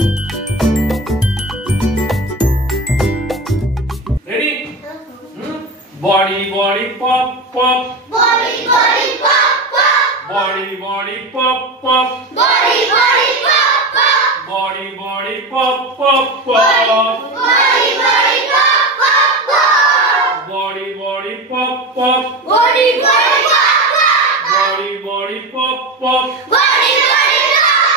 Ready? Body, body, pop, pop. Body, body, pop, pop. Body, body, pop, pop. Body, body, pop, pop. Body, body, pop, pop, pop. Body, body, pop, pop, pop. Body, body, pop, pop. Body, body, pop, pop. Body, body, pop, pop. Body, body, pop, pop.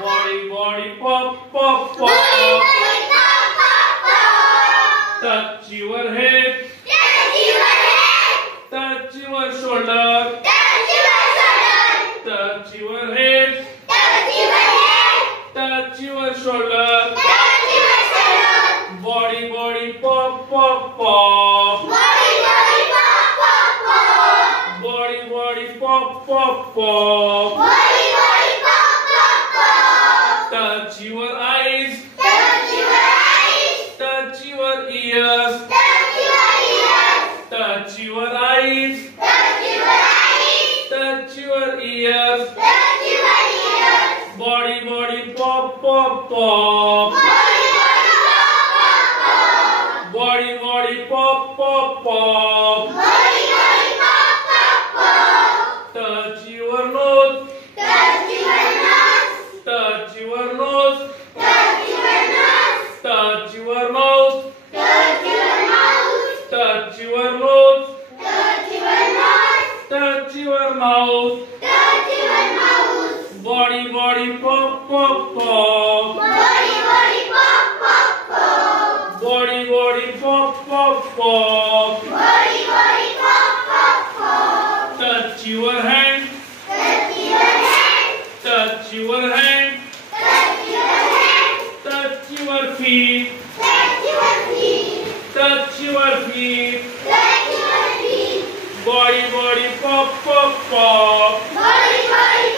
Body, body, pop, pop, Body, pop. body, pop, pop, pop. Touch your head. Touch your head. Touch your shoulder. Touch your shoulder. Touch your head. Touch your head. Touch your shoulder. Touch your shoulder. Body, body, pop, pop, pop. Body, body, pop, pop, pop. Body, body, pop, pop, pop. Body, body, pop, pop, pop. Touch your eyes. Touch your eyes. Touch your ears. Touch your ears. Touch your eyes. Touch your eyes. Touch your ears. Touch your ears. Body, body, pop, pop, pop. Body, body, pop, pop, pop. Body, body, pop, pop, pop. Body, body, pop, pop, pop. Touch your nose. Touch your nose. Touch your nose. Touch your nose. Touch your mouth. Touch your nose. Touch your nose. Touch your nose. Touch your mouth. Touch your nose. Body, body, pop, pop, pop. Body, body, pop, pop, pop. Body, body, pop, pop, pop. Body, body, pop, pop, pop. Touch your hand. Touch your hand. Touch your hand. Touch your hand. Touch your feet. Touch your feet. Touch your feet. Touch your feet. Body, body, pop, pop, pop. Body, body,